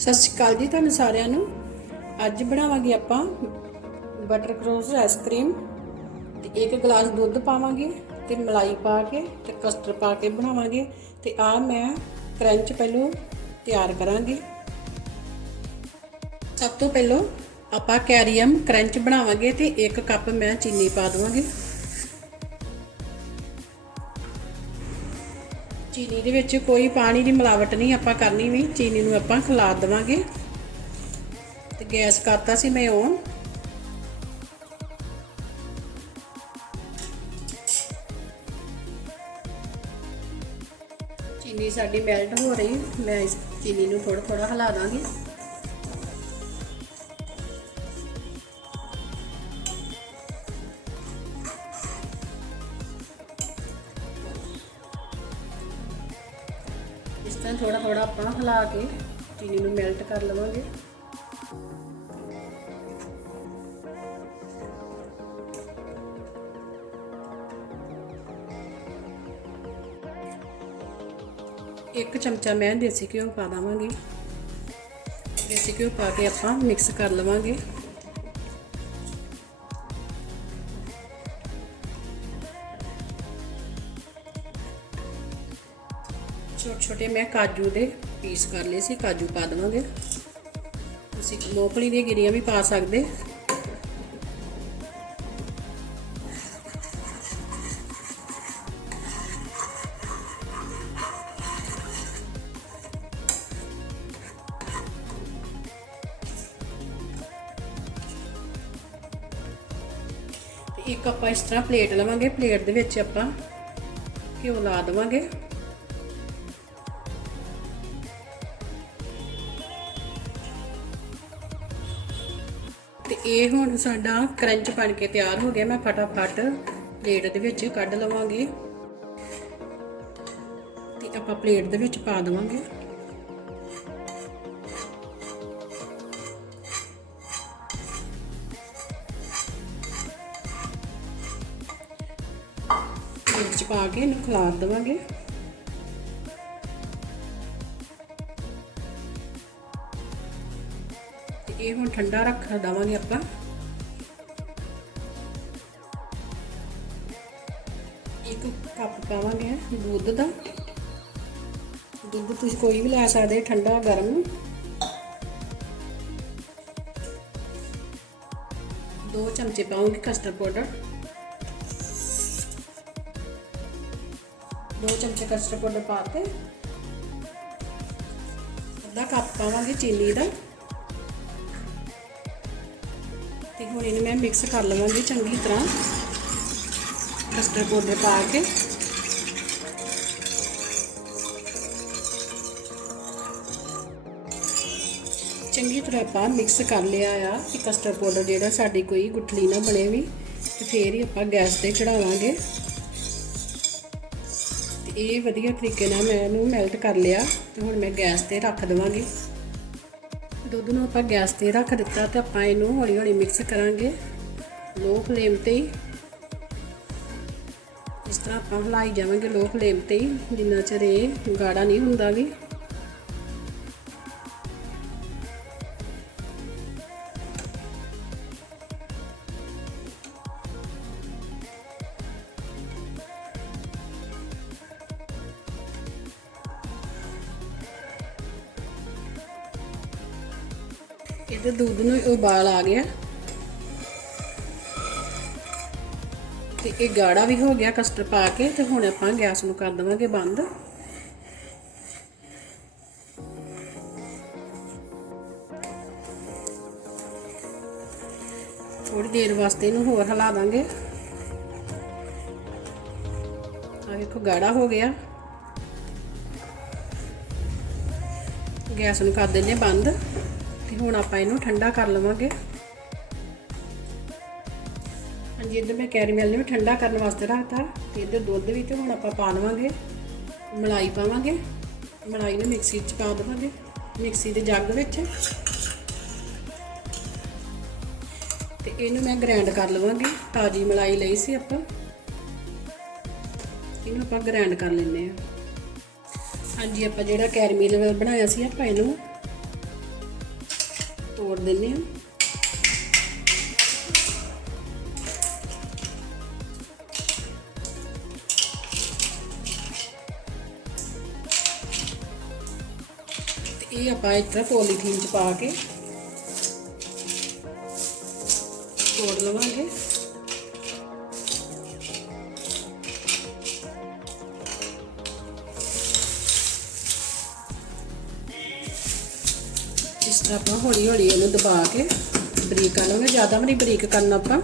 ਸਤਿ ਸ਼੍ਰੀ ਅਕਾਲ ਜੀ ਤੁਹਾਨੂੰ ਸਾਰਿਆਂ ਨੂੰ। ਅੱਜ ਬਣਾਵਾਂਗੇ ਆਪਾਂ ਬਟਰ ਕਰੋਸ ਆਈਸਕ੍ਰੀਮ ਤੇ ਇੱਕ ਗਲਾਸ ਦੁੱਧ ਪਾਵਾਂਗੇ ਤੇ ਮਲਾਈ ਪਾ ਕੇ ਤੇ ਕਸਟਰਡ ਪਾ ਕੇ ਬਣਾਵਾਂਗੇ ਤੇ ਆ ਮੈਂ ਕਰੰਚ ਪਹਿਲੋਂ ਤਿਆਰ ਕਰਾਂਗੇ। ਸਭ ਤੋਂ ਪਹਿਲਾਂ ਆਪਾਂ ਕੈਰੀਅਮ ਕਰੰਚ ਬਣਾਵਾਂਗੇ ਤੇ 1 ਕੱਪ ਮੈਂ ਚੀਨੀ ਪਾ ਦਵਾਂਗੀ। ਚੀਨੀ ਦੇ ਵਿੱਚ ਕੋਈ ਪਾਣੀ ਦੀ ਮਿਲਾਵਟ ਨਹੀਂ ਆਪਾਂ ਕਰਨੀ ਵੀ, ਚੀਨੀ ਨੂੰ ਆਪਾਂ ਖਿਲਾ ਦੇਵਾਂਗੇ। ਤੇ ਗੈਸ ਕਰਤਾ ਸੀ ਮੈਂ ਔਨ। ਚੀਨੀ ਸਾਡੀ ਮੈਲਟ ਹੋ ਰਹੀ, ਮੈਂ ਇਸ ਚੀਨੀ ਨੂੰ ਥੋੜਾ ਥੋੜਾ ਹਿਲਾ ਦਾਂਗੀ। ਤਰ੍ਹਾਂ ਥੋੜਾ ਥੋੜਾ ਆਪਾਂ ਹਿਲਾ ਕੇ ਚੀਨੀ ਨੂੰ ਮੈਲਟ ਕਰ ਲਵਾਂਗੇ। ਇੱਕ ਚਮਚਾ ਮੈਂ ਦੇਸੀ ਘਿਓ ਪਾ ਦਵਾਂਗੀ। ਦੇਸੀ ਘਿਓ ਪਾ ਕੇ ਆਪਾਂ ਮਿਕਸ ਕਰ ਲਵਾਂਗੇ। ਛੋਟੇ ਮੈਂ ਕਾਜੂ ਦੇ ਪੀਸ ਕਰ ਲਏ ਸੀ, ਕਾਜੂ ਪਾ ਦਵਾਂਗੇ। ਤੁਸੀਂ ਮੂੰਗਫਲੀ ਦੀਆਂ ਗਿਰੀਆਂ ਵੀ ਪਾ ਸਕਦੇ। ਇੱਕ ਆਪਾਂ ਇਸ ਤਰ੍ਹਾਂ ਪਲੇਟ ਲਵਾਂਗੇ। ਪਲੇਟ ਦੇ ਵਿੱਚ ਆਪਾਂ ਘਿਓ ਲਾ ਦੇਵਾਂਗੇ। ਇਹ ਹੁਣ ਸਾਡਾ ਕਰੰਚ ਬਣ ਕੇ ਤਿਆਰ ਹੋ ਗਿਆ। ਮੈਂ ਫਟਾਫਟ ਪਲੇਟ ਦੇ ਵਿੱਚ ਕੱਢ ਲਵਾਂਗੀ ਤੇ ਆਪਾਂ ਪਲੇਟ ਦੇ ਵਿੱਚ ਪਾ ਦੇਵਾਂਗੇ। ਪਲੇਟ 'ਚ ਪਾ ਕੇ ਇਹਨੂੰ ਖਿਲਾਰ ਦੇਵਾਂਗੇ। ਇਹ ਹੁਣ ਠੰਡਾ ਰੱਖ ਦਵਾਂਗੇ ਆਪਾਂ। ਇੱਕ ਕੱਪ ਪਾਵਾਂਗੇ ਦੁੱਧ ਦਾ। ਦੁੱਧ ਤੁਸੀਂ ਕੋਈ ਵੀ ਲੈ ਸਕਦੇ ਠੰਡਾ, ਗਰਮ। ਦੋ ਚਮਚੇ ਪਾਉਂਗੀ ਕਸਟਰਡ ਪਾਊਡਰ ਦੋ ਚਮਚੇ ਕਸਟਰਡ ਪਾਊਡਰ ਪਾ ਕੇ ਅੱਧਾ ਕੱਪ ਪਾਵਾਂਗੇ ਚੀਨੀ ਦਾ। ਹੁਣ ਇਹਨੂੰ ਮੈਂ ਮਿਕਸ ਕਰ ਲਵਾਂਗੀ ਚੰਗੀ ਤਰ੍ਹਾਂ। ਕਸਟਰਡ ਪਾਊਡਰ ਪਾ ਕੇ। ਚੰਗੀ ਤਰ੍ਹਾਂ ਆਪਾਂ ਮਿਕਸ ਕਰ ਲਿਆ ਆ ਕਿ ਕਸਟਰਡ ਪਾਊਡਰ ਜਿਹੜਾ ਸਾਡੀ ਕੋਈ ਗੁਠਲੀ ਨਾ ਬਣੇ ਵੀ, ਤੇ ਫੇਰ ਹੀ ਆਪਾਂ ਗੈਸ ਤੇ ਚੜਾਵਾਂਗੇ। ਤੇ ਇਹ ਵਧੀਆ ਤਰੀਕੇ ਨਾਲ ਮੈਂ ਇਹਨੂੰ ਮੈਲਟ ਕਰ ਲਿਆ, ਤੇ ਹੁਣ ਮੈਂ ਗੈਸ ਤੇ ਰੱਖ ਦਵਾਂਗੀ। ਦੁੱਧ ਨੂੰ ਆਪਾਂ ਗੈਸ ਤੇ ਰੱਖ ਦਿੱਤਾ ਤੇ ਆਪਾਂ ਇਹਨੂੰ ਹੌਲੀ ਹੌਲੀ ਮਿਕਸ ਕਰਾਂਗੇ। ਲੋ ਫਲੇਮ ਤੇ ਹੀ। ਇਸ ਤਰ੍ਹਾਂ ਆਪਾਂ ਹਿਲਾਈ ਜਾਵਾਂਗੇ ਲੋ ਫਲੇਮ ਤੇ ਹੀ। ਜਿੰਨਾ ਚਿਰ ਇਹ ਗਾੜਾ ਨਹੀਂ ਹੁੰਦਾ ਵੀ। ਇਹਦੇ ਦੁੱਧ ਨੂੰ ਉਬਾਲ ਆ ਗਿਆ। ਤੇ ਇਹ ਗਾੜਾ ਵੀ ਹੋ ਗਿਆ ਕਸਟਰ ਪਾ ਕੇ, ਤੇ ਹੁਣ ਆਪਾਂ ਗੈਸ ਨੂੰ ਕਰ ਦਵਾਂਗੇ ਬੰਦ। ਥੋੜੀ ਦੇਰ ਵਾਸਤੇ ਇਹਨੂੰ ਹੋਰ ਹਿਲਾ ਦਾਂਗੇ। ਆ ਵੇਖੋ ਗਾੜਾ ਹੋ ਗਿਆ। ਗੈਸ ਨੂੰ ਕਰ ਦਿੰਦੇ ਬੰਦ। ਤੇ ਹੁਣ ਆਪਾਂ ਇਹਨੂੰ ਠੰਡਾ ਕਰ ਲਵਾਂਗੇ। ਹਾਂਜੀ, ਇੱਧਰ ਮੈਂ ਕੈਰੀਮੈਲ ਨੂੰ ਠੰਡਾ ਕਰਨ ਵਾਸਤੇ ਰੱਖਤਾ। ਤੇ ਇੱਧਰ ਦੁੱਧ ਵੀ ਤੇ ਹੁਣ ਆਪਾਂ ਪਾ ਲਵਾਂਗੇ। ਮਲਾਈ ਪਾਵਾਂਗੇ। ਮਲਾਈ ਨੂੰ ਮਿਕਸੀ 'ਚ ਪਾ ਦੇਵਾਂਗੇ। ਮਿਕਸੀ ਦੇ ਜੱਗ ਵਿੱਚ। ਤੇ ਇਹਨੂੰ ਮੈਂ ਗ੍ਰਾਈਂਡ ਕਰ ਲਵਾਂਗੀ। ਤਾਜੀ ਮਲਾਈ ਲਈ ਸੀ ਆਪਾਂ। ਇਹਨੂੰ ਆਪਾਂ ਗ੍ਰਾਈਂਡ ਕਰ ਲੈਂਦੇ ਆ ਹਾਂਜੀ, ਆਪਾਂ ਜਿਹੜਾ ਕੈਰਮਲ ਬਣਾਇਆ ਸੀ ਆਪਾਂ ਇਹਨੂੰ ਤੋੜ ਦਿੰਨੇ ਆ ਤੇ ਇਹ ਆਪਾਂ ਇਸ ਤਰ੍ਹਾਂ ਪੋਲੀਥੀਨ ਚ ਪਾ ਕੇ ਤੋੜ ਲਵਾਂਗੇ ਆਪਾਂ ਹੌਲੀ ਹੌਲੀ ਇਹਨੂੰ ਦਬਾ ਕੇ ਬਰੀਕ ਕਰ ਲਵਾਂਗੇ ਜ਼ਿਆਦਾ ਵੀ ਨਹੀਂ ਬਰੀਕ ਕਰਨਾ ਆਪਾਂ।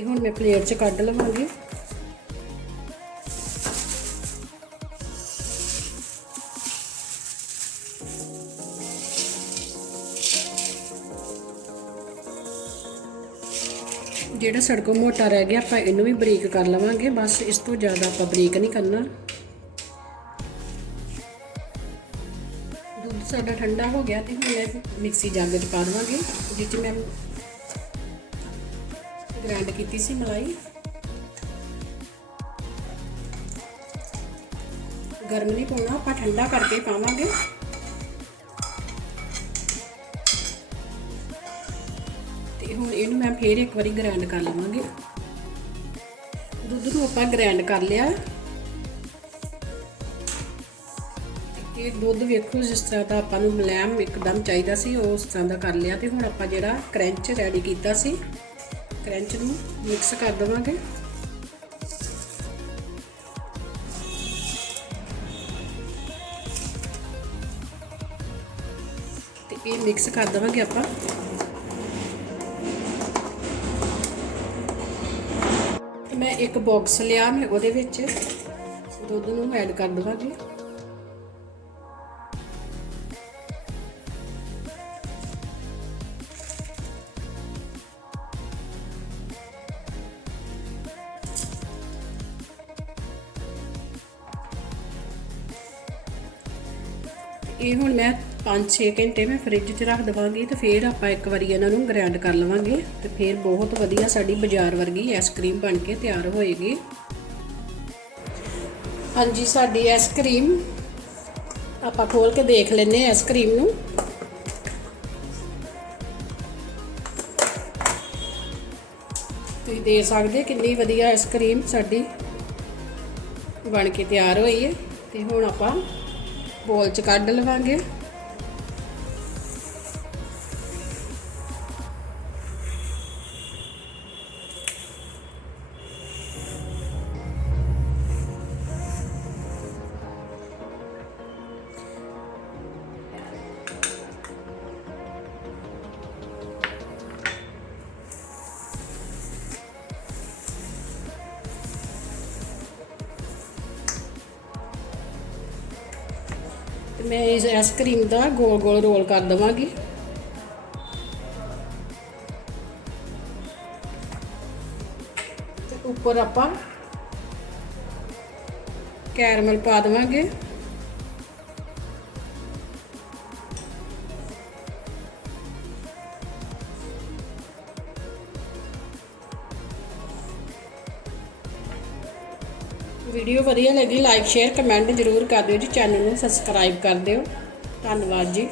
ਤੇ ਹੁਣ ਮੈਂ ਪਲੇਟ 'ਚ ਕੱਢ ਲਵਾਂਗੀ। ਜਿਹੜਾ ਸੜਕੋਂ ਮੋਟਾ ਰਹਿ ਗਿਆ, ਆਪਾਂ ਇਹਨੂੰ ਵੀ ਬਰੀਕ ਕਰ ਲਵਾਂਗੇ। ਬਸ ਇਸ ਤੋਂ ਜ਼ਿਆਦਾ ਆਪਾਂ ਬਰੀਕ ਨਹੀਂ ਕਰਨਾ। ਦੁੱਧ ਸਾਡਾ ਠੰਡਾ ਹੋ ਗਿਆ ਤੇ ਹੁਣ ਇਹ ਮਿਕਸੀ ਜਾਰ ਵਿੱਚ ਪਾ ਦੇਵਾਂਗੇ ਜਿਸ 'ਚ ਮੈਂ ਗ੍ਰਾਈਂਡ ਕੀਤੀ ਸੀ ਮਲਾਈ। ਗਰਮ ਨਹੀਂ ਪਾਉਣਾ, ਆਪਾਂ ਠੰਡਾ ਕਰਕੇ ਪਾਵਾਂਗੇ। ਤੇ ਹੁਣ ਇਹਨੂੰ ਮੈਂ ਫੇਰ ਇੱਕ ਵਾਰੀ ਗ੍ਰਾਈਂਡ ਕਰ ਲਵਾਂਗੇ। ਦੁੱਧ ਨੂੰ ਆਪਾਂ ਗ੍ਰਾਈਂਡ ਕਰ ਲਿਆ। ਇਹ ਦੁੱਧ ਵੇਖੋ, ਜਿਸ ਤਰ੍ਹਾਂ ਦਾ ਆਪਾਂ ਨੂੰ ਮਲੈਮ ਇੱਕਦਮ ਚਾਹੀਦਾ ਸੀ ਉਹ ਉਸ ਤਰ੍ਹਾਂ ਦਾ ਕਰ ਲਿਆ। ਤੇ ਹੁਣ ਆਪਾਂ ਜਿਹੜਾ ਕਰੰਚ ਰੈਡੀ ਕੀਤਾ ਸੀ ਕਰੰਚ ਨੂੰ ਮਿਕਸ ਕਰ ਦਵਾਂਗੇ। ਤੇ ਇਹ ਮਿਕਸ ਕਰ ਦਵਾਂਗੇ ਆਪਾਂ। ਮੈਂ ਇੱਕ ਬਾਕਸ ਲਿਆ ਮੈਂ ਉਹਦੇ ਵਿੱਚ। ਦੁੱਧ ਨੂੰ ਐਡ ਕਰ ਦਵਾਂਗੇ। ਇਹ ਹੁਣ ਮੈਂ 5-6 ਘੰਟੇ ਮੈਂ ਫ੍ਰਿਜ 'ਚ ਰੱਖ ਦਵਾਂਗੀ ਤੇ ਫਿਰ ਆਪਾਂ ਇੱਕ ਵਾਰੀ ਇਹਨਾਂ ਨੂੰ ਗ੍ਰਾਈਂਡ ਕਰ ਲਵਾਂਗੇ ਤੇ ਫਿਰ ਬਹੁਤ ਵਧੀਆ ਸਾਡੀ ਬਾਜ਼ਾਰ ਵਰਗੀ ਆਈਸਕ੍ਰੀਮ ਬਣ ਕੇ ਤਿਆਰ ਹੋਏਗੀ। ਹਾਂਜੀ, ਸਾਡੀ ਆਈਸਕ੍ਰੀਮ ਆਪਾਂ ਖੋਲ ਕੇ ਦੇਖ ਲੈਨੇ ਆਈਸਕ੍ਰੀਮ ਨੂੰ। ਤੁਸੀਂ ਦੇ ਸਕਦੇ ਕਿੰਨੀ ਵਧੀਆ ਆਈਸਕ੍ਰੀਮ ਸਾਡੀ ਬਣ ਕੇ ਤਿਆਰ ਹੋਈ ਹੈ ਤੇ ਹੁਣ ਆਪਾਂ ਬੋਲ ਚ ਕੱਢ ਲਵਾਂਗੇ। ਤੇ ਮੈਂ ਇਸ ਆਈਸਕ੍ਰੀਮ ਦਾ ਗੋਲ ਗੋਲ ਰੋਲ ਕਰ ਦਵਾਂਗੀ। ਤੇ ਉੱਪਰ ਆਪਾਂ ਕੈਰਮਲ ਪਾ ਦਵਾਂਗੇ। ਵੀਡੀਓ ਵਧੀਆ ਲੱਗੀ ਲਾਈਕ ਸ਼ੇਅਰ ਕਮੈਂਟ ਜ਼ਰੂਰ ਕਰ ਦਿਓ ਜੀ ਚੈਨਲ ਨੂੰ ਸਬਸਕ੍ਰਾਈਬ ਕਰ ਦਿਓ। ਧੰਨਵਾਦ ਜੀ।